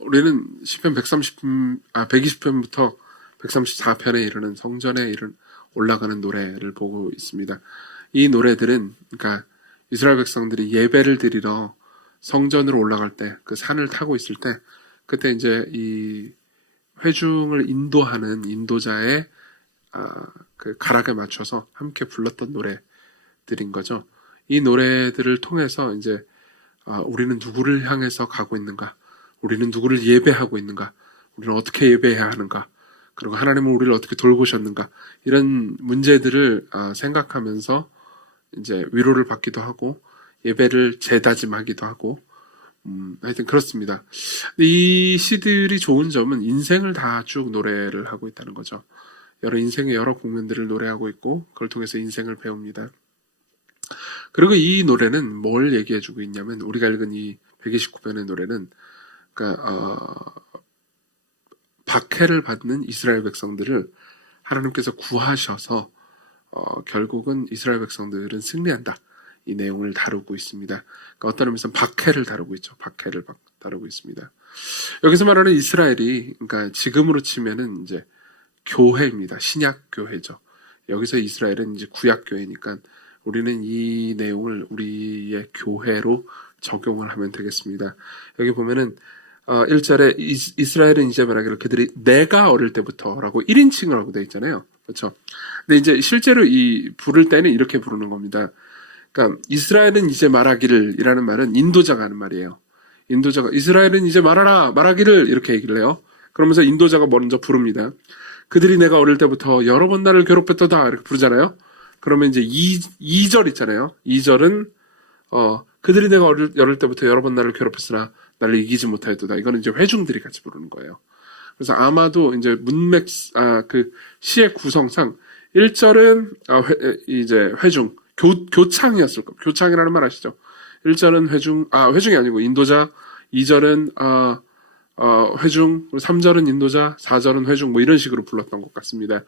우리는 시편 120편부터 134편에 이르는 성전에 올라가는 노래를 보고 있습니다. 이 노래들은, 그러니까 이스라엘 백성들이 예배를 드리러 성전으로 올라갈 때, 그 산을 타고 있을 때, 그때 이제 이 회중을 인도하는 인도자의 그 가락에 맞춰서 함께 불렀던 노래들인 거죠. 이 노래들을 통해서 이제 우리는 누구를 향해서 가고 있는가? 우리는 누구를 예배하고 있는가? 우리는 어떻게 예배해야 하는가? 그리고 하나님은 우리를 어떻게 돌보셨는가? 이런 문제들을 생각하면서 이제 위로를 받기도 하고 예배를 재다짐하기도 하고 하여튼 그렇습니다. 이 시들이 좋은 점은 인생을 다 쭉 노래를 하고 있다는 거죠. 인생의 여러 국면들을 노래하고 있고 그걸 통해서 인생을 배웁니다. 그리고 이 노래는 뭘 얘기해주고 있냐면 우리가 읽은 이 129편의 노래는 그러니까 박해를 받는 이스라엘 백성들을 하나님께서 구하셔서 결국은 이스라엘 백성들은 승리한다. 이 내용을 다루고 있습니다. 그러니까 어떤 의미에서 박해를 다루고 있죠. 박해를 다루고 있습니다. 여기서 말하는 이스라엘이 그러니까 지금으로 치면은 이제 교회입니다. 신약 교회죠. 여기서 이스라엘은 이제 구약 교회니까 우리는 이 내용을 우리의 교회로 적용을 하면 되겠습니다. 여기 보면은 1절에 이스라엘은 이제 말하기를 그들이 내가 어릴 때부터라고 1인칭을 하고 되어 있잖아요. 그렇죠? 근데 이제 실제로 이 부를 때는 이렇게 부르는 겁니다. 그러니까 이스라엘은 이제 말하기를 이라는 말은 인도자가 하는 말이에요. 인도자가 이스라엘은 이제 말하기를 이렇게 얘기를 해요. 그러면서 인도자가 먼저 부릅니다. 그들이 내가 어릴 때부터 여러 번 나를 괴롭혔도다 이렇게 부르잖아요. 그러면 이제 2절 있잖아요. 2절은 그들이 내가 어릴 때부터 여러 번 나를 괴롭혔으나 나를 이기지 못하였도다. 이거는 이제 회중들이 같이 부르는 거예요. 그래서 아마도 이제 그 시의 구성상 1절은 이제 회중 교창이었을 겁니다. 교창이라는 말 아시죠? 1절은 회중이 아니고 인도자, 2절은 회중, 3절은 인도자, 4절은 회중, 뭐 이런 식으로 불렀던 것 같습니다.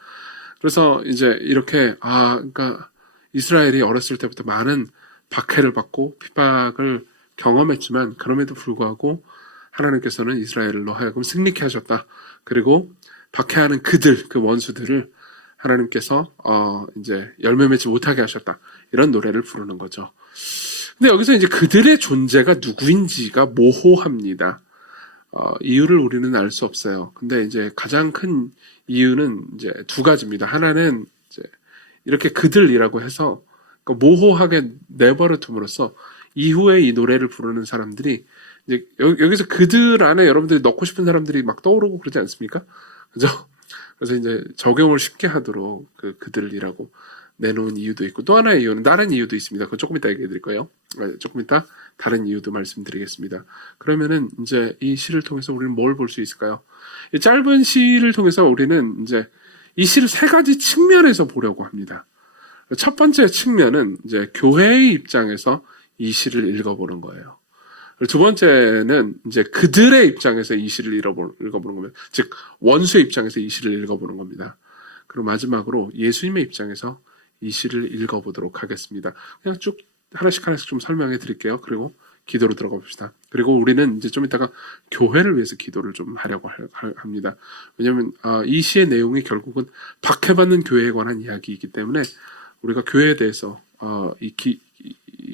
그래서 이제 이렇게, 그러니까 이스라엘이 어렸을 때부터 많은 박해를 받고 핍박을 경험했지만, 그럼에도 불구하고 하나님께서는 이스라엘로 하여금 승리케 하셨다. 그리고 박해하는 그 원수들을 하나님께서, 이제 열매 맺지 못하게 하셨다. 이런 노래를 부르는 거죠. 근데 여기서 이제 그들의 존재가 누구인지가 모호합니다. 이유를 우리는 알 수 없어요. 근데 이제 가장 큰 이유는 이제 두 가지입니다. 하나는 이제 이렇게 그들이라고 해서 그러니까 모호하게 내버려 둠으로써 이후에 이 노래를 부르는 사람들이 이제 여기서 그들 안에 여러분들이 넣고 싶은 사람들이 막 떠오르고 그러지 않습니까? 그죠? 그래서 이제 적용을 쉽게 하도록 그들이라고 내놓은 이유도 있고 또 하나의 이유는 다른 이유도 있습니다. 그건 조금 이따 얘기해 드릴 거예요. 조금 이따 다른 이유도 말씀드리겠습니다. 그러면은 이제 이 시를 통해서 우리는 뭘 볼 수 있을까요? 이 짧은 시를 통해서 우리는 이제 이 시를 세 가지 측면에서 보려고 합니다. 첫 번째 측면은 이제 교회의 입장에서 이 시를 읽어보는 거예요. 두 번째는 이제 그들의 입장에서 이 시를 읽어보는 겁니다. 즉 원수의 입장에서 이 시를 읽어보는 겁니다. 그리고 마지막으로 예수님의 입장에서 이 시를 읽어보도록 하겠습니다. 그냥 쭉 하나씩 좀 설명해 드릴게요. 그리고 기도로 들어가 봅시다. 그리고 우리는 이제 좀 이따가 교회를 위해서 기도를 좀 하려고 합니다. 왜냐하면 이 시의 내용이 결국은 박해받는 교회에 관한 이야기이기 때문에 우리가 교회에 대해서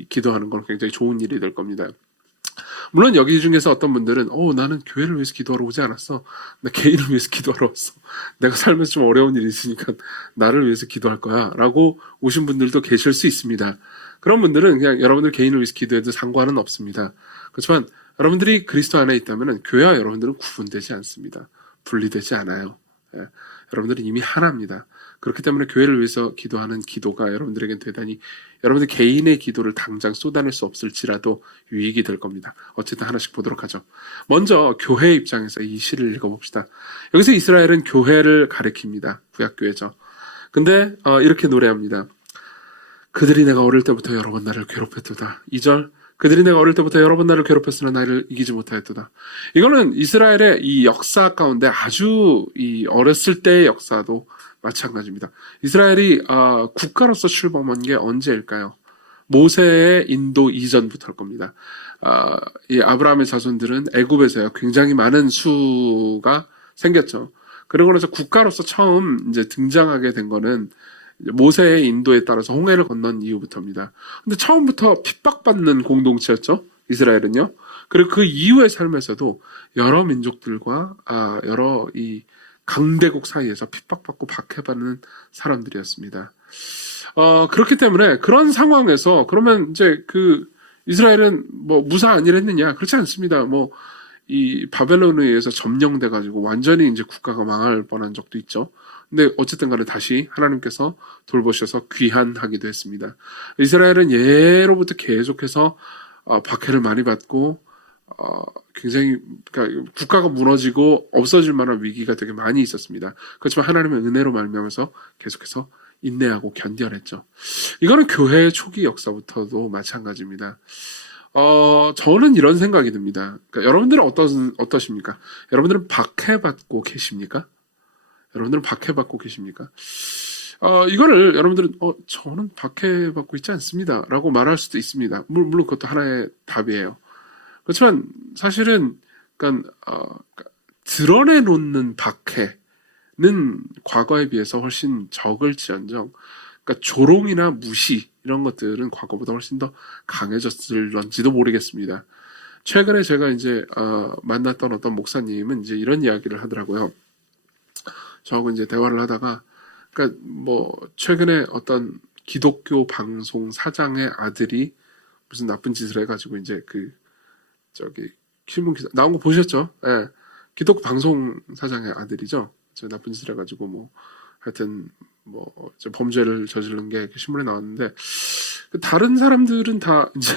기도하는 건 굉장히 좋은 일이 될 겁니다. 물론 여기 중에서 어떤 분들은 나는 교회를 위해서 기도하러 오지 않았어. 나 개인을 위해서 기도하러 왔어. 내가 살면서 좀 어려운 일이 있으니까 나를 위해서 기도할 거야 라고 오신 분들도 계실 수 있습니다. 그런 분들은 그냥 여러분들 개인을 위해서 기도해도 상관은 없습니다. 그렇지만 여러분들이 그리스도 안에 있다면 교회와 여러분들은 구분되지 않습니다. 분리되지 않아요. 여러분들은 이미 하나입니다. 그렇기 때문에 교회를 위해서 기도하는 기도가 여러분들에겐 대단히 여러분들 개인의 기도를 당장 쏟아낼 수 없을지라도 유익이 될 겁니다. 어쨌든 하나씩 보도록 하죠. 먼저 교회 입장에서 이 시를 읽어봅시다. 여기서 이스라엘은 교회를 가리킵니다. 구약교회죠. 근데 이렇게 노래합니다. 그들이 내가 어릴 때부터 여러 번 나를 괴롭혔도다. 2절 그들이 내가 어릴 때부터 여러 번 나를 괴롭혔으나 나를 이기지 못하였도다. 이거는 이스라엘의 이 역사 가운데 아주 이 어렸을 때의 역사도 마찬가지입니다. 이스라엘이 국가로서 출범한 게 언제일까요? 모세의 인도 이전부터일 겁니다. 이 아브라함의 자손들은 애굽에서요 굉장히 많은 수가 생겼죠. 그러고 나서 국가로서 처음 이제 등장하게 된 거는 모세의 인도에 따라서 홍해를 건넌 이후부터입니다. 근데 처음부터 핍박받는 공동체였죠. 이스라엘은요. 그리고 그 이후의 삶에서도 여러 민족들과 여러 이 강대국 사이에서 핍박받고 박해받는 사람들이었습니다. 그렇기 때문에 그런 상황에서 그러면 이제 그 이스라엘은 뭐 무사 아니랬느냐? 그렇지 않습니다. 뭐 이 바벨론에 의해서 점령돼 가지고 완전히 이제 국가가 망할 뻔한 적도 있죠. 근데 어쨌든 간에 다시 하나님께서 돌보셔서 귀환하기도 했습니다. 이스라엘은 예로부터 계속해서 박해를 많이 받고 굉장히 그러니까 국가가 무너지고 없어질 만한 위기가 되게 많이 있었습니다. 그렇지만 하나님의 은혜로 말미암아서 계속해서 인내하고 견뎌냈죠. 이거는 교회의 초기 역사부터도 마찬가지입니다. 저는 이런 생각이 듭니다. 그러니까 여러분들은 어떠십니까? 여러분들은 박해받고 계십니까? 여러분들은 박해받고 계십니까? 이거를 여러분들은 저는 박해받고 있지 않습니다 라고 말할 수도 있습니다. 물론 그것도 하나의 답이에요. 그렇지만 사실은 그러니까 드러내놓는 박해는 과거에 비해서 훨씬 적을지언정 그러니까 조롱이나 무시 이런 것들은 과거보다 훨씬 더 강해졌을런지도 모르겠습니다. 최근에 제가 이제 만났던 어떤 목사님은 이제 이런 이야기를 하더라고요. 저하고 이제 대화를 하다가 그러니까 뭐 최근에 어떤 기독교 방송 사장의 아들이 무슨 나쁜 짓을 해가지고 이제 저기 신문 기사 나온 거 보셨죠? 예. 기독교 방송 사장의 아들이죠. 저 나쁜 짓을 해가지고 뭐 하여튼 뭐 범죄를 저지른 게 신문에 나왔는데 다른 사람들은 다 이제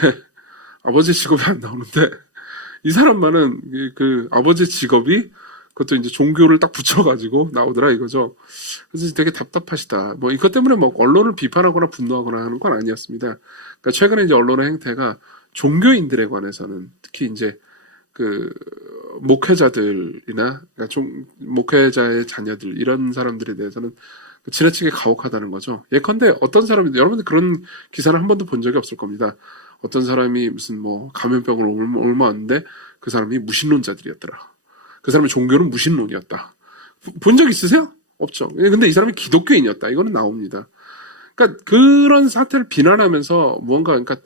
아버지 직업이 안 나오는데 이 사람만은 그 아버지 직업이 그것도 이제 종교를 딱 붙여가지고 나오더라 이거죠. 그래서 되게 답답하시다. 뭐 이것 때문에 뭐 언론을 비판하거나 분노하거나 하는 건 아니었습니다. 그러니까 최근에 이제 언론의 행태가 종교인들에 관해서는 특히 이제 그 목회자들이나 그러니까 목회자의 자녀들 이런 사람들에 대해서는 지나치게 가혹하다는 거죠. 예컨대 어떤 사람이 여러분들 그런 기사를 한 번도 본 적이 없을 겁니다. 어떤 사람이 무슨 뭐 감염병을 옮았는데 그 사람이 무신론자들이었더라. 그 사람의 종교는 무신론이었다. 본 적 있으세요? 없죠. 근데 이 사람이 기독교인이었다. 이거는 나옵니다. 그러니까 그런 사태를 비난하면서 무언가 그러니까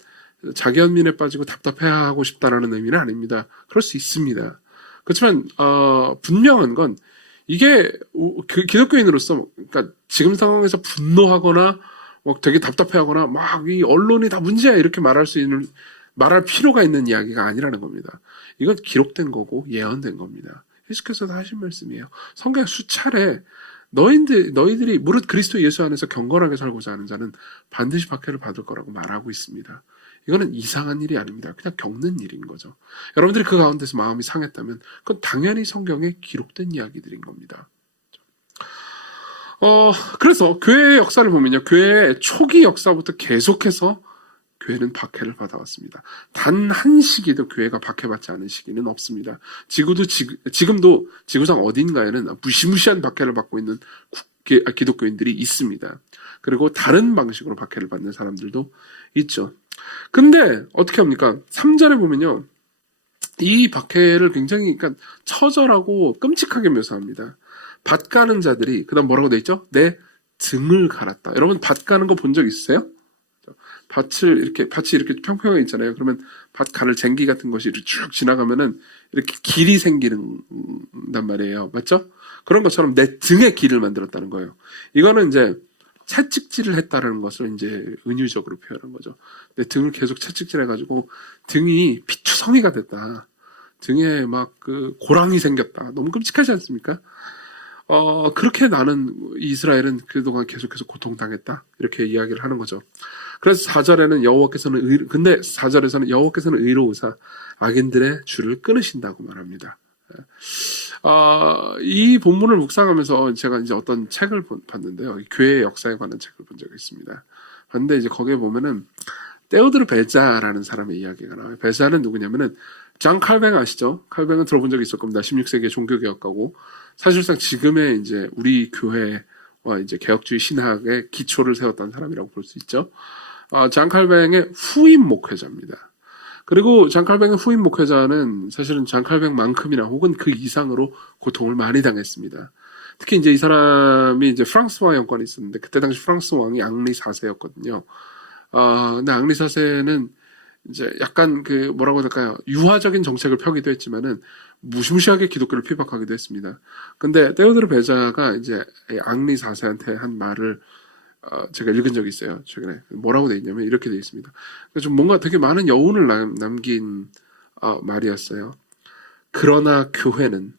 자기 연민에 빠지고 답답해하고 싶다라는 의미는 아닙니다. 그럴 수 있습니다. 그렇지만 분명한 건 이게 기독교인으로서 그러니까 지금 상황에서 분노하거나 막 되게 답답해하거나 막 이 언론이 다 문제야 이렇게 말할 필요가 있는 이야기가 아니라는 겁니다. 이건 기록된 거고 예언된 겁니다. 예수께서도 하신 말씀이에요. 성경 수차례 너희들이 무릇 그리스도 예수 안에서 경건하게 살고자 하는 자는 반드시 박해를 받을 거라고 말하고 있습니다. 이거는 이상한 일이 아닙니다. 그냥 겪는 일인 거죠. 여러분들이 그 가운데서 마음이 상했다면 그건 당연히 성경에 기록된 이야기들인 겁니다. 그래서 교회의 역사를 보면요. 교회의 초기 역사부터 계속해서 교회는 박해를 받아왔습니다. 단 한 시기도 교회가 박해받지 않은 시기는 없습니다. 지금도 지구상 어딘가에는 무시무시한 박해를 받고 있는 기독교인들이 있습니다. 그리고 다른 방식으로 박해를 받는 사람들도 있죠. 근데 어떻게 합니까? 3절에 보면요. 이 박해를 굉장히 그러니까 처절하고 끔찍하게 묘사합니다. 밭 가는 자들이 그다음 뭐라고 돼 있죠? 내 등을 갈았다. 여러분 밭 가는 거 본 적 있으세요? 밭이 이렇게 평평하게 있잖아요. 그러면 밭 가를 쟁기 같은 것이 이렇게 쭉 지나가면은 이렇게 길이 생기는단 말이에요. 맞죠? 그런 것처럼 내 등에 길을 만들었다는 거예요. 이거는 이제 채찍질을 했다는 것을 이제 은유적으로 표현한 거죠. 내 등을 계속 채찍질해가지고 등이 피투성이가 됐다. 등에 막 고랑이 생겼다. 너무 끔찍하지 않습니까? 그렇게 나는 이스라엘은 그동안 계속해서 고통당했다. 이렇게 이야기를 하는 거죠. 그래서 4절에는 근데 4절에서는 여호와께서는 의로우사 악인들의 줄을 끊으신다고 말합니다. 이 본문을 묵상하면서 제가 이제 어떤 책을 봤는데요. 교회의 역사에 관한 책을 본 적이 있습니다. 그런데 이제 거기에 보면은 테오드르 베자라는 사람의 이야기가 나와요. 베자는 누구냐면은 장 칼뱅 아시죠? 칼뱅은 들어본 적이 있을 겁니다. 16세기의 종교개혁가고 사실상 지금의 이제 우리 교회와 이제 개혁주의 신학의 기초를 세웠던 사람이라고 볼 수 있죠. 잔 칼뱅의 후임 목회자입니다. 그리고 잔 칼뱅의 후임 목회자는 사실은 잔 칼뱅만큼이나 혹은 그 이상으로 고통을 많이 당했습니다. 특히 이제 이 사람이 이제 프랑스 왕 영권이 있었는데 그때 당시 프랑스 왕이 앙리 4세였거든요. 근데 앙리 4세는 이제 약간 그 뭐라고 해야 될까요? 유화적인 정책을 펴기도 했지만은 무시무시하게 기독교를 피박하기도 했습니다. 근데 테오도르 베자가 이제 앙리 4세한테 한 말을 제가 읽은 적이 있어요. 최근에 뭐라고 돼 있냐면 이렇게 돼 있습니다. 좀 뭔가 되게 많은 여운을 남긴 말이었어요. 그러나 교회는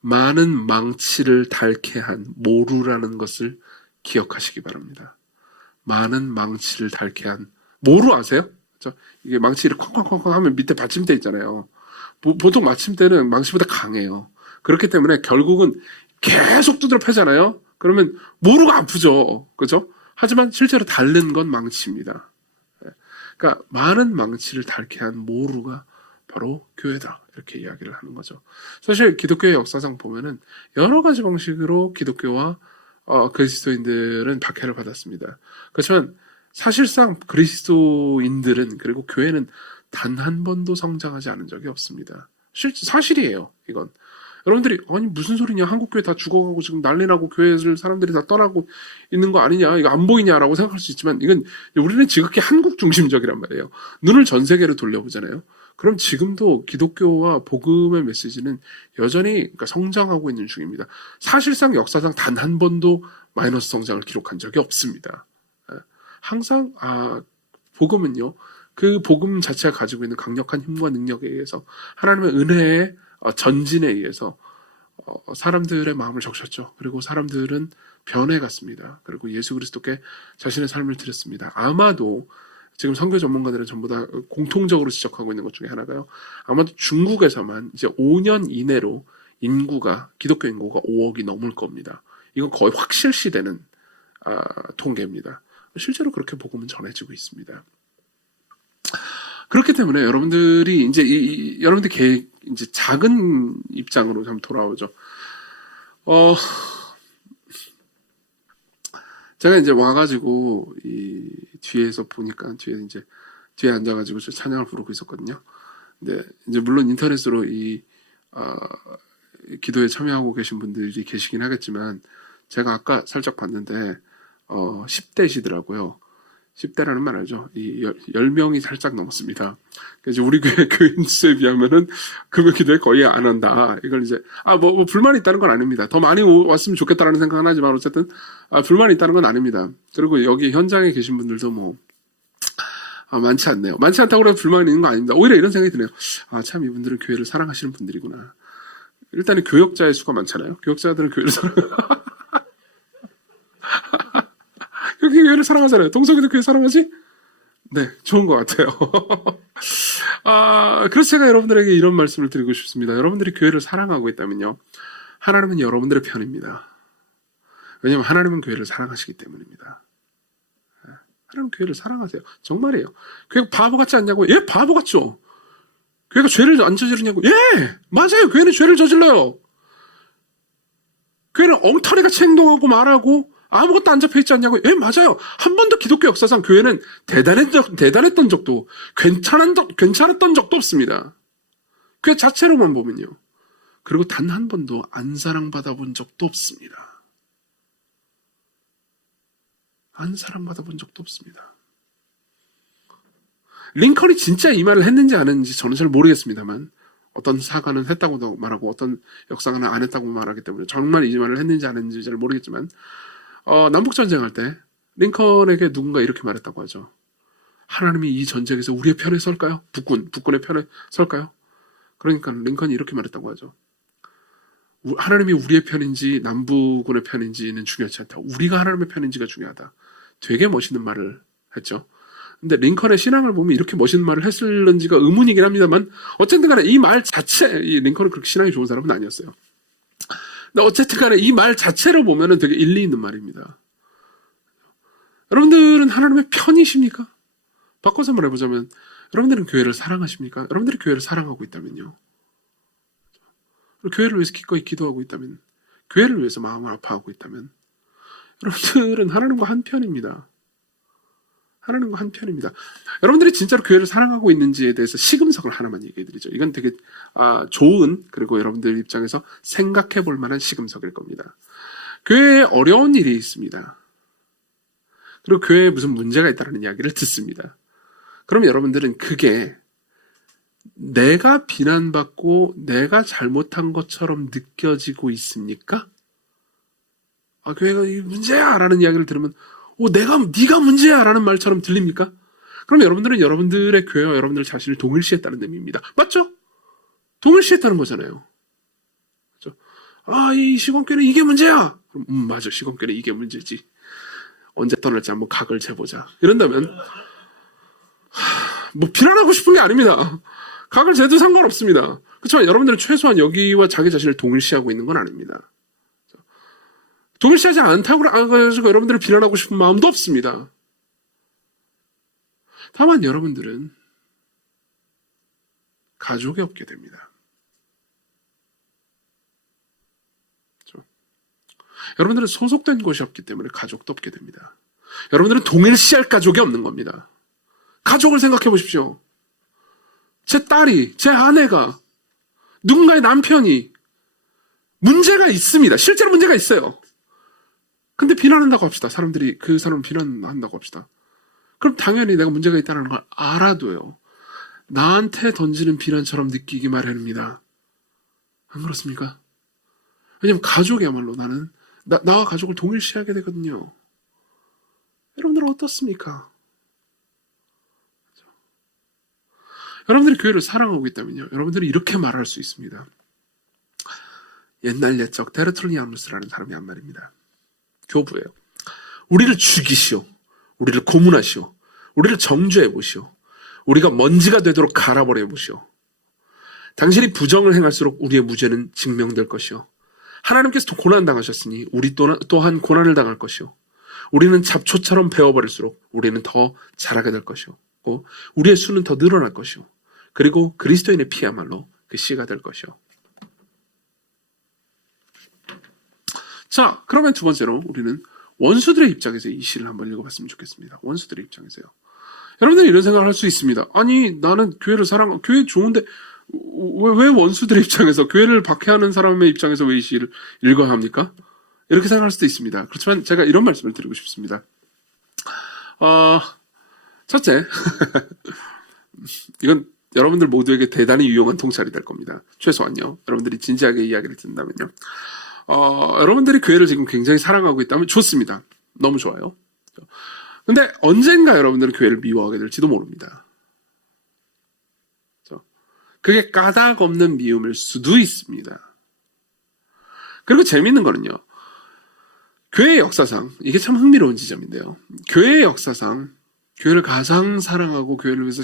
많은 망치를 닳게 한 모루라는 것을 기억하시기 바랍니다. 많은 망치를 닳게 한 모루 아세요? 그렇죠? 이게 망치를 쾅쾅쾅쾅 하면 밑에 받침대 있잖아요. 보통 받침대는 망치보다 강해요. 그렇기 때문에 결국은 계속 두드려 패잖아요. 그러면 모루가 아프죠. 그렇죠? 하지만 실제로 닳는 건 망치입니다. 그러니까 많은 망치를 닳게 한 모루가 바로 교회다. 이렇게 이야기를 하는 거죠. 사실 기독교의 역사상 보면은 여러 가지 방식으로 기독교와 그리스도인들은 박해를 받았습니다. 그렇지만 사실상 그리스도인들은 그리고 교회는 단 한 번도 성장하지 않은 적이 없습니다. 사실이에요. 이건. 여러분들이 아니 무슨 소리냐, 한국교회 다 죽어가고 지금 난리나고 교회를 사람들이 다 떠나고 있는 거 아니냐, 이거 안 보이냐라고 생각할 수 있지만 이건 우리는 지극히 한국 중심적이란 말이에요. 눈을 전 세계로 돌려보잖아요. 그럼 지금도 기독교와 복음의 메시지는 여전히 그러니까 성장하고 있는 중입니다. 사실상 역사상 단 한 번도 마이너스 성장을 기록한 적이 없습니다. 항상 복음은요, 그 복음 자체가 가지고 있는 강력한 힘과 능력에 의해서 하나님의 은혜의 전진에 의해서 사람들의 마음을 적셨죠. 그리고 사람들은 변해갔습니다. 그리고 예수 그리스도께 자신의 삶을 드렸습니다. 아마도 지금 선교 전문가들은 전부 다 공통적으로 지적하고 있는 것 중에 하나가요. 아마도 중국에서만 이제 5년 이내로 기독교 인구가 5억이 넘을 겁니다. 이건 거의 확실시되는 통계입니다. 실제로 그렇게 복음은 전해지고 있습니다. 그렇기 때문에 여러분들이 이제 여러분들 이제 작은 입장으로 좀 돌아오죠. 제가 이제 와가지고 이 뒤에서 보니까 뒤에 앉아가지고 저 찬양을 부르고 있었거든요. 근데 이제 물론 인터넷으로 기도에 참여하고 계신 분들이 계시긴 하겠지만 제가 아까 살짝 봤는데 10대시더라고요. 10대라는 말 알죠? 10명이 살짝 넘었습니다. 그래서 우리 교회 교인 수에 비하면은 금요 기도에 거의 안 한다. 이걸 이제, 뭐 불만이 있다는 건 아닙니다. 더 많이 왔으면 좋겠다라는 생각은 하지만 어쨌든, 불만이 있다는 건 아닙니다. 그리고 여기 현장에 계신 분들도 많지 않네요. 많지 않다고 해서 불만이 있는 거 아닙니다. 오히려 이런 생각이 드네요. 참 이분들은 교회를 사랑하시는 분들이구나. 일단은 교역자의 수가 많잖아요. 교역자들은 교회를 여기 교회를 사랑하잖아요. 동석이도 교회 사랑하지? 네, 좋은 것 같아요. 그래서 제가 여러분들에게 이런 말씀을 드리고 싶습니다. 여러분들이 교회를 사랑하고 있다면요, 하나님은 여러분들의 편입니다. 왜냐하면 하나님은 교회를 사랑하시기 때문입니다. 하나님은 교회를 사랑하세요. 정말이에요. 교회가 바보 같지 않냐고? 예, 바보 같죠. 교회가 죄를 안 저지르냐고? 예, 맞아요. 교회는 죄를 저질러요. 교회는 엉터리같이 행동하고 말하고 아무것도 안 잡혀있지 않냐고? 예, 맞아요. 한 번도 기독교 역사상 교회는 대단했던 적도, 괜찮았던 적도 없습니다. 교회 자체로만 보면요. 그리고 단 한 번도 안 사랑받아 본 적도 없습니다. 안 사랑받아 본 적도 없습니다. 링컨이 진짜 이 말을 했는지 안 했는지 저는 잘 모르겠습니다만, 어떤 사가는 했다고 말하고 어떤 역사가는 안 했다고 말하기 때문에 정말 이 말을 했는지 안 했는지 잘 모르겠지만, 남북전쟁할 때 링컨에게 누군가 이렇게 말했다고 하죠. 하나님이 이 전쟁에서 우리의 편에 설까요? 북군의 편에 설까요? 그러니까 링컨이 이렇게 말했다고 하죠. 하나님이 우리의 편인지 남부군의 편인지는 중요하지 않다. 우리가 하나님의 편인지가 중요하다. 되게 멋있는 말을 했죠. 근데 링컨의 신앙을 보면 이렇게 멋있는 말을 했을는지가 의문이긴 합니다만, 어쨌든 간에 이 말 자체, 이 링컨은 그렇게 신앙이 좋은 사람은 아니었어요. 근데 어쨌든 간에 이 말 자체로 보면은 되게 일리 있는 말입니다. 여러분들은 하나님의 편이십니까? 바꿔서 말해보자면, 여러분들은 교회를 사랑하십니까? 여러분들이 교회를 사랑하고 있다면요. 교회를 위해서 기꺼이 기도하고 있다면, 교회를 위해서 마음을 아파하고 있다면, 여러분들은 하나님과 한 편입니다. 하나님과 한편입니다. 여러분들이 진짜로 교회를 사랑하고 있는지에 대해서 시금석을 하나만 얘기해드리죠. 이건 되게 좋은, 그리고 여러분들 입장에서 생각해 볼 만한 시금석일 겁니다. 교회에 어려운 일이 있습니다. 그리고 교회에 무슨 문제가 있다는 이야기를 듣습니다. 그럼 여러분들은 그게 내가 비난받고 내가 잘못한 것처럼 느껴지고 있습니까? 교회가 이 문제야! 라는 이야기를 들으면 네가 문제야! 라는 말처럼 들립니까? 그럼 여러분들은 여러분들의 교회와 여러분들 자신을 동일시했다는 의미입니다. 맞죠? 동일시했다는 거잖아요. 그렇죠? 이 시공교회는 이게 문제야! 그럼, 맞아. 시공교회는 이게 문제지. 언제 떠날지 한번 각을 재보자. 이런다면, 비난하고 싶은 게 아닙니다. 각을 재도 상관없습니다. 그렇지만 여러분들은 최소한 여기와 자기 자신을 동일시하고 있는 건 아닙니다. 동일시하지 않다고 해가지고 여러분들을 비난하고 싶은 마음도 없습니다. 다만 여러분들은 가족이 없게 됩니다. 그렇죠? 여러분들은 소속된 곳이 없기 때문에 가족도 없게 됩니다. 여러분들은 동일시할 가족이 없는 겁니다. 가족을 생각해 보십시오. 제 딸이, 제 아내가, 누군가의 남편이 문제가 있습니다. 실제로 문제가 있어요. 근데 비난한다고 합시다. 사람들이 그 사람을 비난한다고 합시다. 그럼 당연히 내가 문제가 있다는 걸 알아도요. 나한테 던지는 비난처럼 느끼기 마련입니다. 안 그렇습니까? 왜냐면 가족이야말로 나는 나와 가족을 동일시하게 되거든요. 여러분들은 어떻습니까? 여러분들이 교회를 사랑하고 있다면요. 여러분들이 이렇게 말할 수 있습니다. 옛날 옛적 데르툴리아누스라는 사람이 한 말입니다. 교부예요. 우리를 죽이시오. 우리를 고문하시오. 우리를 정죄해 보시오. 우리가 먼지가 되도록 갈아버려 보시오. 당신이 부정을 행할수록 우리의 무죄는 증명될 것이오. 하나님께서 고난당하셨으니 우리 또한 고난을 당할 것이오. 우리는 잡초처럼 베어버릴수록 우리는 더 자라게 될 것이오. 우리의 수는 더 늘어날 것이오. 그리고 그리스도인의 피야말로 그 씨가 될 것이오. 자, 그러면 두 번째로 우리는 원수들의 입장에서 이 시를 한번 읽어봤으면 좋겠습니다. 원수들의 입장에서요. 여러분들이 이런 생각을 할 수 있습니다. 아니, 나는 교회를 교회 좋은데 왜 원수들의 입장에서, 교회를 박해하는 사람의 입장에서 왜 이 시를 읽어야 합니까? 이렇게 생각할 수도 있습니다. 그렇지만 제가 이런 말씀을 드리고 싶습니다. 첫째, 이건 여러분들 모두에게 대단히 유용한 통찰이 될 겁니다. 최소한요. 여러분들이 진지하게 이야기를 듣는다면요. 여러분들이 교회를 지금 굉장히 사랑하고 있다면 좋습니다. 너무 좋아요. 근데 언젠가 여러분들은 교회를 미워하게 될지도 모릅니다. 그게 까닭 없는 미움일 수도 있습니다. 그리고 재미있는 거는요. 교회의 역사상, 이게 참 흥미로운 지점인데요. 교회의 역사상, 교회를 가장 사랑하고 교회를 위해서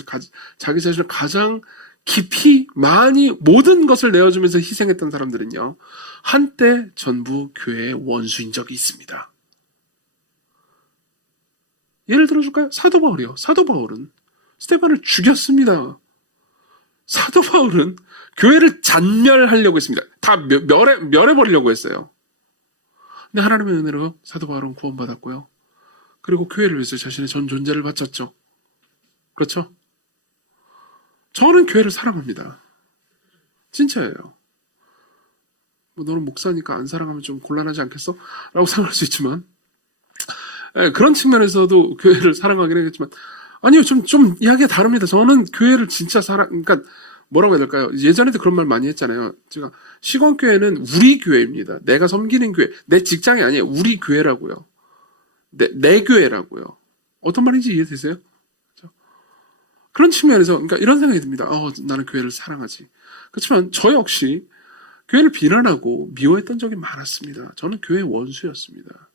자기 자신을 가장 깊이 많이 모든 것을 내어주면서 희생했던 사람들은요. 한때 전부 교회의 원수인 적이 있습니다. 예를 들어줄까요? 사도 바울이요. 사도 바울은 스데반을 죽였습니다. 사도 바울은 교회를 잔멸하려고 했습니다. 다 멸해버리려고 했어요. 근데 하나님의 은혜로 사도 바울은 구원받았고요. 그리고 교회를 위해서 자신의 전 존재를 바쳤죠. 그렇죠? 저는 교회를 사랑합니다. 진짜예요. 너는 목사니까 안 사랑하면 좀 곤란하지 않겠어? 라고 생각할 수 있지만, 그런 측면에서도 교회를 사랑하긴 하겠지만, 아니요, 좀 이야기가 다릅니다. 저는 교회를 진짜 그러니까 뭐라고 해야 될까요? 예전에도 그런 말 많이 했잖아요. 제가 시건교회는 우리 교회입니다. 내가 섬기는 교회, 내 직장이 아니에요. 우리 교회라고요. 내 교회라고요. 어떤 말인지 이해되세요? 그렇죠? 그런 측면에서, 그러니까 이런 생각이 듭니다. 나는 교회를 사랑하지. 그렇지만 저 역시 교회를 비난하고 미워했던 적이 많았습니다. 저는 교회의 원수였습니다.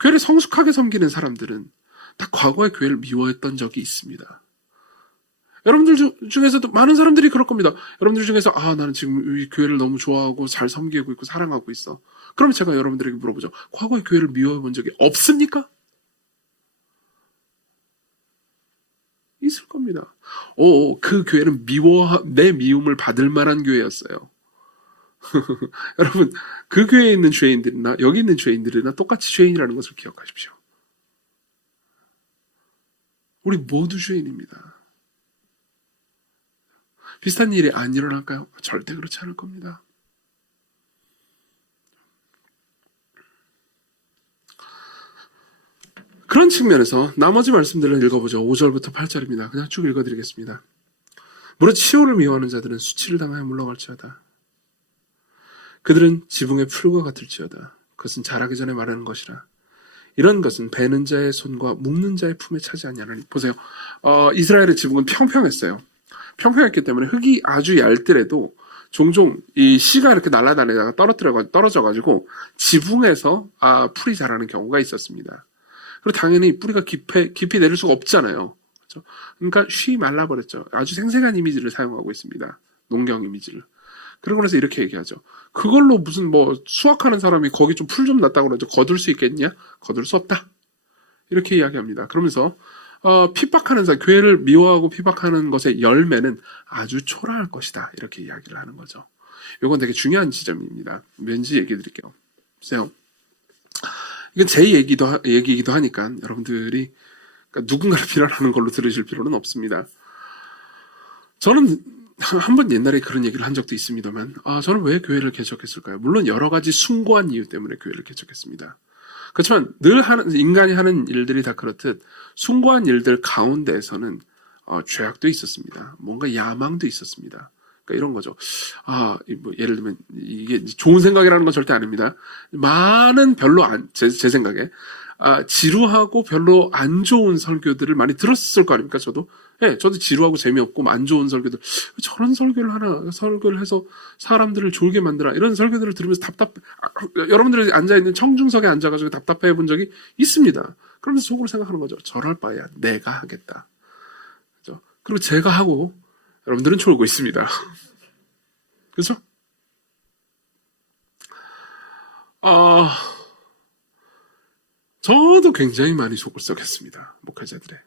교회를 성숙하게 섬기는 사람들은 다 과거에 교회를 미워했던 적이 있습니다. 여러분들 중에서도 많은 사람들이 그럴 겁니다. 여러분들 중에서 나는 지금 이 교회를 너무 좋아하고 잘 섬기고 있고 사랑하고 있어. 그럼 제가 여러분들에게 물어보죠. 과거에 교회를 미워해 본 적이 없습니까? 있을 겁니다. 그 교회는 내 미움을 받을 만한 교회였어요. 여러분, 그 교회에 있는 죄인들이나 여기 있는 죄인들이나 똑같이 죄인이라는 것을 기억하십시오. 우리 모두 주인입니다. 비슷한 일이 안 일어날까요? 절대 그렇지 않을 겁니다. 그런 측면에서 나머지 말씀들을 읽어보죠. 5절부터 8절입니다. 그냥 쭉 읽어드리겠습니다. 무릇 시온을 미워하는 자들은 수치를 당하여 물러갈지어다. 그들은 지붕의 풀과 같을지어다. 그것은 자라기 전에 말하는 것이라. 이런 것은 베는 자의 손과 묶는 자의 품에 차지 아니하나니. 보세요. 이스라엘의 지붕은 평평했어요. 평평했기 때문에 흙이 아주 얇더라도 종종 이 씨가 이렇게 날아다니다가 떨어져가지고 지붕에서 풀이 자라는 경우가 있었습니다. 그리고 당연히 뿌리가 깊이 내릴 수가 없잖아요. 그렇죠? 그러니까 쉬 말라버렸죠. 아주 생생한 이미지를 사용하고 있습니다. 농경 이미지를. 그러고 나서 이렇게 얘기하죠. 그걸로 무슨 수확하는 사람이 거기 좀 풀 좀 났다고 그러죠. 거둘 수 있겠냐? 거둘 수 없다. 이렇게 이야기합니다. 그러면서 핍박하는 사람, 교회를 미워하고 핍박하는 것의 열매는 아주 초라할 것이다. 이렇게 이야기를 하는 거죠. 이건 되게 중요한 지점입니다. 왠지 얘기 드릴게요. 보세요. 이건 제 얘기이기도 하니까 여러분들이 그러니까 누군가를 비난하는 걸로 들으실 필요는 없습니다. 저는 한번 옛날에 그런 얘기를 한 적도 있습니다만 저는 왜 교회를 개척했을까요? 물론 여러 가지 숭고한 이유 때문에 교회를 개척했습니다. 그렇지만 늘 인간이 하는 일들이 다 그렇듯 숭고한 일들 가운데에서는 죄악도 있었습니다. 뭔가 야망도 있었습니다. 그러니까 이런 거죠. 예를 들면 이게 좋은 생각이라는 건 절대 아닙니다. 많은 제 생각에 지루하고 별로 안 좋은 설교들을 많이 들었을 거 아닙니까? 저도 지루하고 재미없고 안 좋은 설교들, 저런 설교를 해서 사람들을 졸게 만들어, 이런 설교들을 들으면서 여러분들이 앉아있는 청중석에 앉아가지고 답답해 본 적이 있습니다. 그러면서 속으로 생각하는 거죠. 저럴 바에야 내가 하겠다. 그죠? 그리고 제가 하고 여러분들은 졸고 있습니다. 그렇죠? 저도 굉장히 많이 속을 썩였습니다. 목회자들의.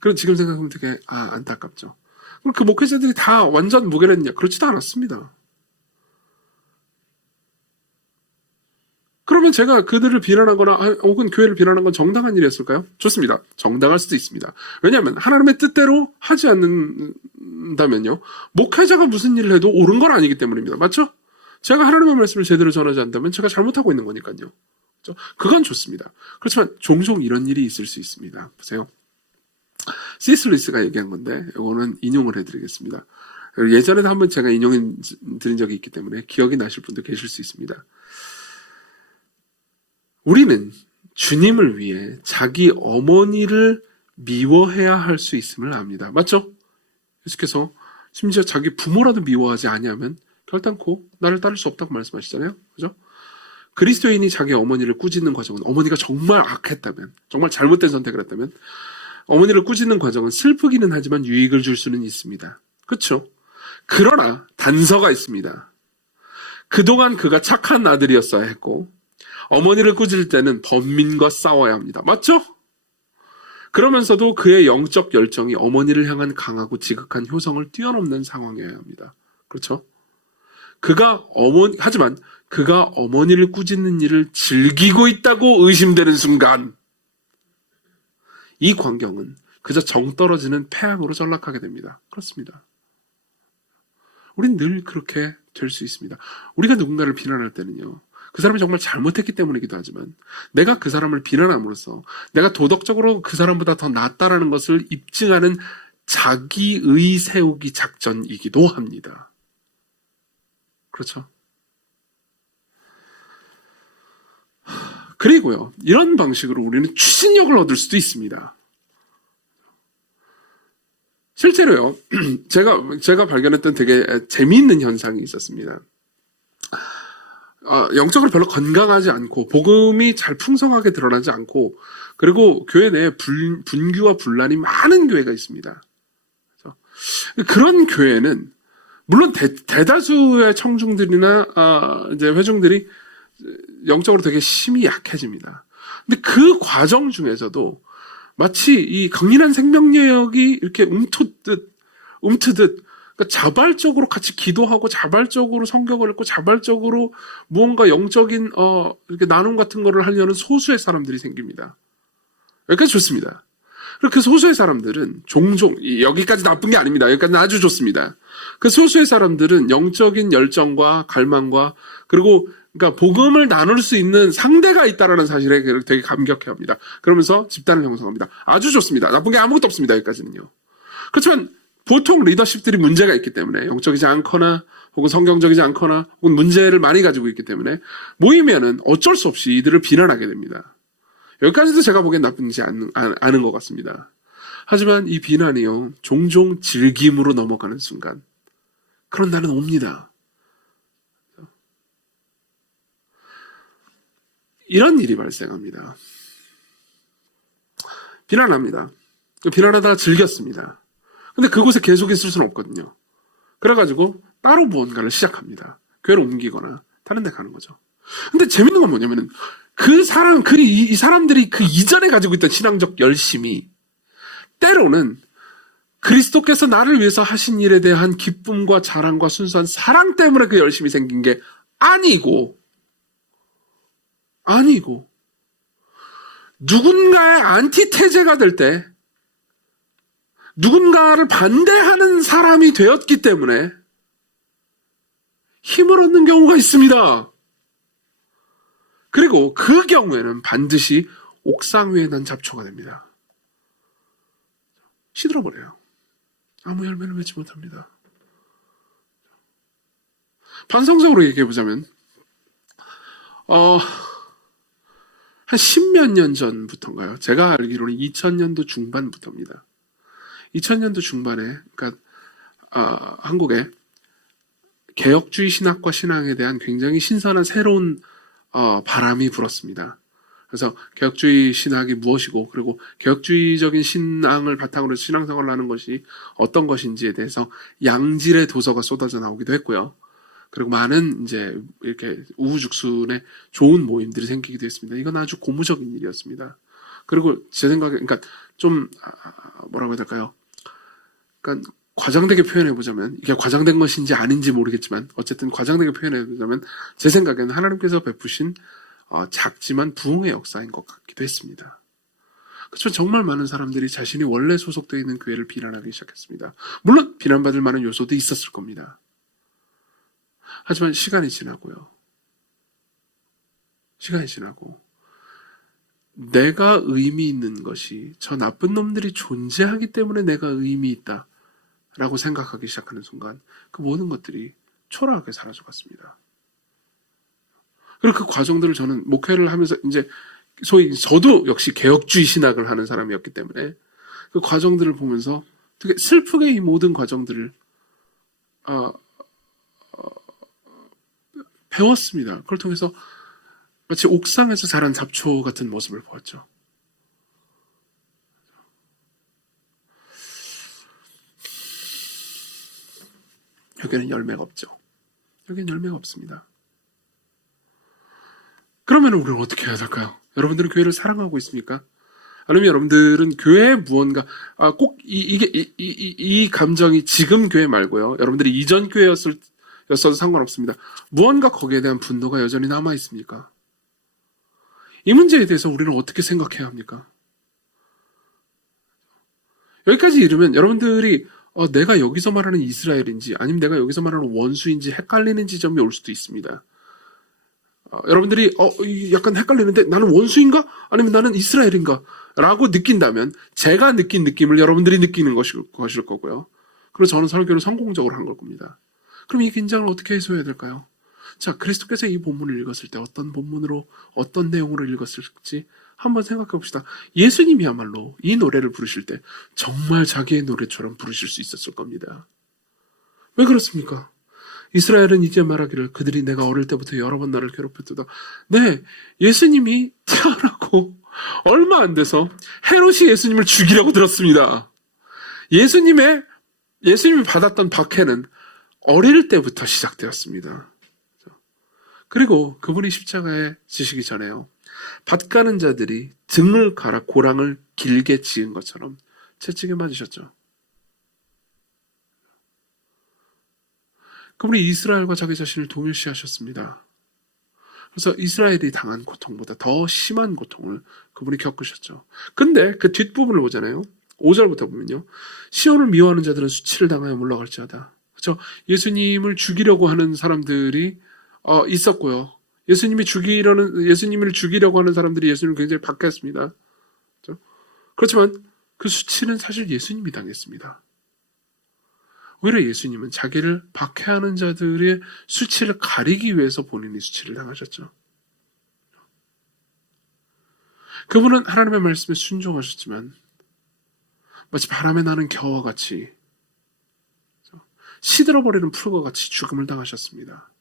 그럼 지금 생각하면 되게 안타깝죠. 그럼 그 목회자들이 다 완전 무결했냐? 그렇지도 않았습니다. 그러면 제가 그들을 비난하거나 혹은 교회를 비난한 건 정당한 일이었을까요? 좋습니다. 정당할 수도 있습니다. 왜냐하면 하나님의 뜻대로 하지 않는다면요, 목회자가 무슨 일을 해도 옳은 건 아니기 때문입니다. 맞죠? 제가 하나님의 말씀을 제대로 전하지 않는다면 제가 잘못하고 있는 거니까요. 그렇죠? 그건 좋습니다. 그렇지만 종종 이런 일이 있을 수 있습니다. 보세요. C.S. 루이스가 얘기한 건데 이거는 인용을 해드리겠습니다. 예전에도 한번 제가 인용해 드린 적이 있기 때문에 기억이 나실 분도 계실 수 있습니다. 우리는 주님을 위해 자기 어머니를 미워해야 할 수 있음을 압니다. 맞죠? 예수께서 심지어 자기 부모라도 미워하지 아니하면 결단코 나를 따를 수 없다고 말씀하시잖아요. 그죠? 그리스도인이 자기 어머니를 꾸짖는 과정은, 어머니가 정말 악했다면, 정말 잘못된 선택을 했다면 어머니를 꾸짖는 과정은 슬프기는 하지만 유익을 줄 수는 있습니다. 그렇죠? 그러나 단서가 있습니다. 그동안 그가 착한 아들이었어야 했고 어머니를 꾸짖을 때는 범민과 싸워야 합니다. 맞죠? 그러면서도 그의 영적 열정이 어머니를 향한 강하고 지극한 효성을 뛰어넘는 상황이어야 합니다. 그렇죠? 하지만 그가 어머니를 꾸짖는 일을 즐기고 있다고 의심되는 순간 이 광경은 그저 정 떨어지는 패악으로 전락하게 됩니다. 그렇습니다. 우린 늘 그렇게 될 수 있습니다. 우리가 누군가를 비난할 때는요, 그 사람이 정말 잘못했기 때문이기도 하지만 내가 그 사람을 비난함으로써 내가 도덕적으로 그 사람보다 더 낫다라는 것을 입증하는 자기의 세우기 작전이기도 합니다. 그렇죠? 그리고요, 이런 방식으로 우리는 추진력을 얻을 수도 있습니다. 실제로요, 제가 발견했던 되게 재미있는 현상이 있었습니다. 영적으로 별로 건강하지 않고 복음이 잘 풍성하게 드러나지 않고 그리고 교회 내에 분규와 분란이 많은 교회가 있습니다. 그런 교회는 물론 대다수의 청중들이나 이제 회중들이 영적으로 되게 심히 약해집니다. 근데 그 과정 중에서도 마치 이 강인한 생명력이 이렇게 움트듯 그러니까 자발적으로 같이 기도하고 자발적으로 성경을 읽고 자발적으로 무언가 영적인 이렇게 나눔 같은 거를 하려는 소수의 사람들이 생깁니다. 여기까지 좋습니다. 그리고 그 소수의 사람들은 종종, 여기까지 나쁜 게 아닙니다. 여기까지는 아주 좋습니다. 그 소수의 사람들은 영적인 열정과 갈망과 그리고 그러니까 복음을 나눌 수 있는 상대가 있다라는 사실에 되게 감격해합니다. 그러면서 집단을 형성합니다. 아주 좋습니다. 나쁜 게 아무것도 없습니다. 여기까지는요. 그렇지만 보통 리더십들이 문제가 있기 때문에 영적이지 않거나 혹은 성경적이지 않거나 혹은 문제를 많이 가지고 있기 때문에 모이면은 어쩔 수 없이 이들을 비난하게 됩니다. 여기까지도 제가 보기엔 나쁘지 않은 것 같습니다. 하지만 이 비난이요, 종종 즐김으로 넘어가는 순간 그런 날은 옵니다. 이런 일이 발생합니다. 비난합니다. 비난하다가 즐겼습니다. 근데 그곳에 계속 있을 수는 없거든요. 그래가지고 따로 무언가를 시작합니다. 교회를 옮기거나 다른 데 가는 거죠. 근데 재밌는 건 뭐냐면은 이 사람들이 그 이전에 가지고 있던 신앙적 열심이 때로는 그리스도께서 나를 위해서 하신 일에 대한 기쁨과 자랑과 순수한 사랑 때문에 그 열심이 생긴 게 아니고 누군가의 안티테제가 될 때 누군가를 반대하는 사람이 되었기 때문에 힘을 얻는 경우가 있습니다. 그리고 그 경우에는 반드시 옥상 위에 난 잡초가 됩니다. 시들어버려요. 아무 열매를 맺지 못합니다. 반성적으로 얘기해보자면 한 10몇 년 전부터인가요? 제가 알기로는 2000년도 중반부터입니다. 2000년도 중반에 그러니까 한국에 개혁주의 신학과 신앙에 대한 굉장히 신선한 새로운 바람이 불었습니다. 그래서 개혁주의 신학이 무엇이고 그리고 개혁주의적인 신앙을 바탕으로 신앙생활을 하는 것이 어떤 것인지에 대해서 양질의 도서가 쏟아져 나오기도 했고요. 그리고 많은 이제 이렇게 우후죽순의 좋은 모임들이 생기기도 했습니다. 이건 아주 고무적인 일이었습니다. 그리고 제 생각에 그러니까 좀 뭐라고 해야 될까요? 그러니까 과장되게 표현해보자면 이게 과장된 것인지 아닌지 모르겠지만 어쨌든 과장되게 표현해보자면 제 생각에는 하나님께서 베푸신 작지만 부흥의 역사인 것 같기도 했습니다. 그렇지만 정말 많은 사람들이 자신이 원래 소속되어 있는 교회를 비난하기 시작했습니다. 물론 비난받을 만한 요소도 있었을 겁니다. 하지만 시간이 지나고 내가 의미 있는 것이 저 나쁜 놈들이 존재하기 때문에 내가 의미 있다 라고 생각하기 시작하는 순간 그 모든 것들이 초라하게 사라져갔습니다. 그리고 그 과정들을 저는 목회를 하면서 이제 소위 저도 역시 개혁주의 신학을 하는 사람이었기 때문에 그 과정들을 보면서 되게 슬프게 이 모든 과정들을 배웠습니다. 그걸 통해서 마치 옥상에서 자란 잡초 같은 모습을 보았죠. 여기에는 열매가 없죠. 여기에는 열매가 없습니다. 그러면 우리는 어떻게 해야 될까요? 여러분들은 교회를 사랑하고 있습니까? 아니면 여러분들은 교회에 무언가 꼭 이 감정이 지금 교회 말고요. 여러분들이 이전 교회였어도 상관없습니다. 무언가 거기에 대한 분노가 여전히 남아 있습니까? 이 문제에 대해서 우리는 어떻게 생각해야 합니까? 여기까지 이르면 여러분들이 내가 여기서 말하는 이스라엘인지 아니면 내가 여기서 말하는 원수인지 헷갈리는 지점이 올 수도 있습니다. 여러분들이 약간 헷갈리는데 나는 원수인가? 아니면 나는 이스라엘인가? 라고 느낀다면 제가 느낀 느낌을 여러분들이 느끼는 것일 거고요. 그리고 저는 설교를 성공적으로 한 걸 겁니다. 그럼 이 긴장을 어떻게 해소해야 될까요? 자, 그리스도께서 이 본문을 읽었을 때 어떤 본문으로 어떤 내용으로 읽었을지 한번 생각해 봅시다. 예수님이야말로 이 노래를 부르실 때 정말 자기의 노래처럼 부르실 수 있었을 겁니다. 왜 그렇습니까? 이스라엘은 이제 말하기를 그들이 내가 어릴 때부터 여러 번 나를 괴롭혔도다. 네, 예수님이 태어나고 얼마 안 돼서 헤롯이 예수님을 죽이려고 들었습니다. 예수님이 받았던 박해는 어릴 때부터 시작되었습니다. 그리고 그분이 십자가에 지시기 전에요. 밭 가는 자들이 등을 갈아 고랑을 길게 지은 것처럼 채찍에 맞으셨죠. 그분이 이스라엘과 자기 자신을 동일시하셨습니다. 그래서 이스라엘이 당한 고통보다 더 심한 고통을 그분이 겪으셨죠. 근데 그 뒷부분을 보잖아요. 5절부터 보면요. 시온을 미워하는 자들은 수치를 당하여 물러갈지어다. 그렇죠? 예수님을 죽이려고 하는 사람들이 있었고요. 예수님을 죽이려고 하는 사람들이 예수님을 굉장히 박해했습니다. 그렇죠? 그렇지만 그 수치는 사실 예수님이 당했습니다. 오히려 예수님은 자기를 박해하는 자들의 수치를 가리기 위해서 본인이 수치를 당하셨죠. 그분은 하나님의 말씀에 순종하셨지만 마치 바람에 나는 겨와 같이 시들어버리는 풀과 같이 죽음을 당하셨습니다.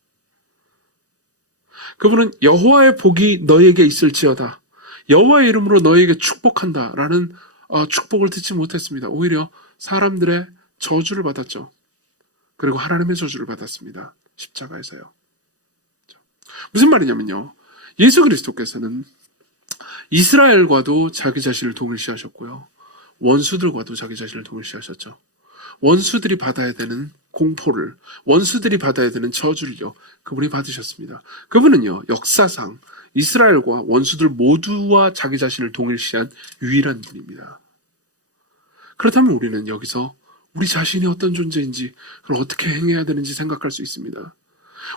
그분은 여호와의 복이 너희에게 있을지어다. 여호와의 이름으로 너희에게 축복한다라는 축복을 듣지 못했습니다. 오히려 사람들의 저주를 받았죠. 그리고 하나님의 저주를 받았습니다. 십자가에서요. 무슨 말이냐면요. 예수 그리스도께서는 이스라엘과도 자기 자신을 동일시하셨고요. 원수들과도 자기 자신을 동일시하셨죠. 원수들이 받아야 되는 공포를, 원수들이 받아야 되는 저주를요. 그분이 받으셨습니다. 그분은요. 역사상 이스라엘과 원수들 모두와 자기 자신을 동일시한 유일한 분입니다. 그렇다면 우리는 여기서 우리 자신이 어떤 존재인지, 그걸 어떻게 행해야 되는지 생각할 수 있습니다.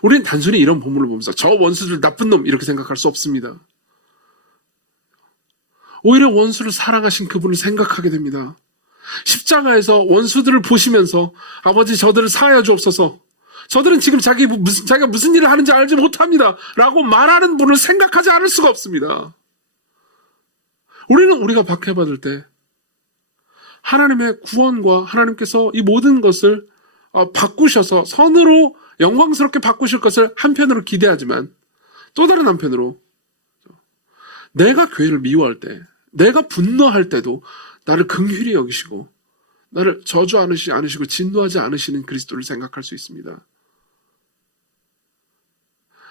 우리는 단순히 이런 본문을 보면서 저 원수들 나쁜 놈 이렇게 생각할 수 없습니다. 오히려 원수를 사랑하신 그분을 생각하게 됩니다. 십자가에서 원수들을 보시면서 아버지 저들을 사하여 주옵소서. 저들은 지금 자기가 무슨 일을 하는지 알지 못합니다. 라고 말하는 분을 생각하지 않을 수가 없습니다. 우리는 우리가 박해받을 때 하나님의 구원과 하나님께서 이 모든 것을 바꾸셔서 선으로 영광스럽게 바꾸실 것을 한편으로 기대하지만 또 다른 한편으로 내가 교회를 미워할 때, 내가 분노할 때도 나를 긍휼히 여기시고 나를 저주하지 않으시고 진노하지 않으시는 그리스도를 생각할 수 있습니다.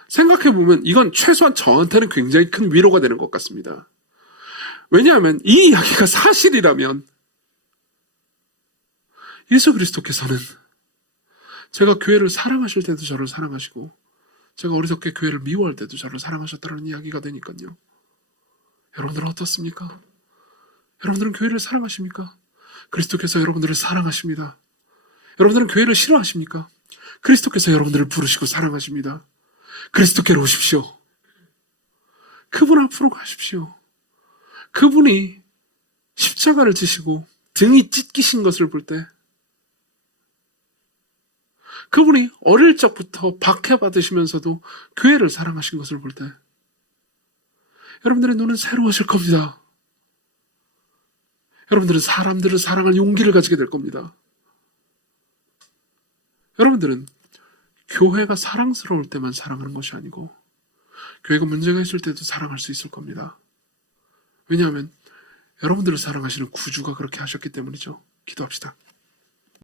생각해보면 이건 최소한 저한테는 굉장히 큰 위로가 되는 것 같습니다. 왜냐하면 이 이야기가 사실이라면 예수 그리스도께서는 제가 교회를 사랑하실 때도 저를 사랑하시고 제가 어리석게 교회를 미워할 때도 저를 사랑하셨다는 이야기가 되니까요. 여러분들은 어떻습니까? 여러분들은 교회를 사랑하십니까? 그리스도께서 여러분들을 사랑하십니다. 여러분들은 교회를 싫어하십니까? 그리스도께서 여러분들을 부르시고 사랑하십니다. 그리스도께로 오십시오. 그분 앞으로 가십시오. 그분이 십자가를 지시고 등이 찢기신 것을 볼 때, 그분이 어릴 적부터 박해받으시면서도 교회를 사랑하신 것을 볼 때 여러분들의 눈은 새로워질 겁니다. 여러분들은 사람들을 사랑할 용기를 가지게 될 겁니다. 여러분들은 교회가 사랑스러울 때만 사랑하는 것이 아니고 교회가 문제가 있을 때도 사랑할 수 있을 겁니다. 왜냐하면 여러분들을 사랑하시는 구주가 그렇게 하셨기 때문이죠. 기도합시다.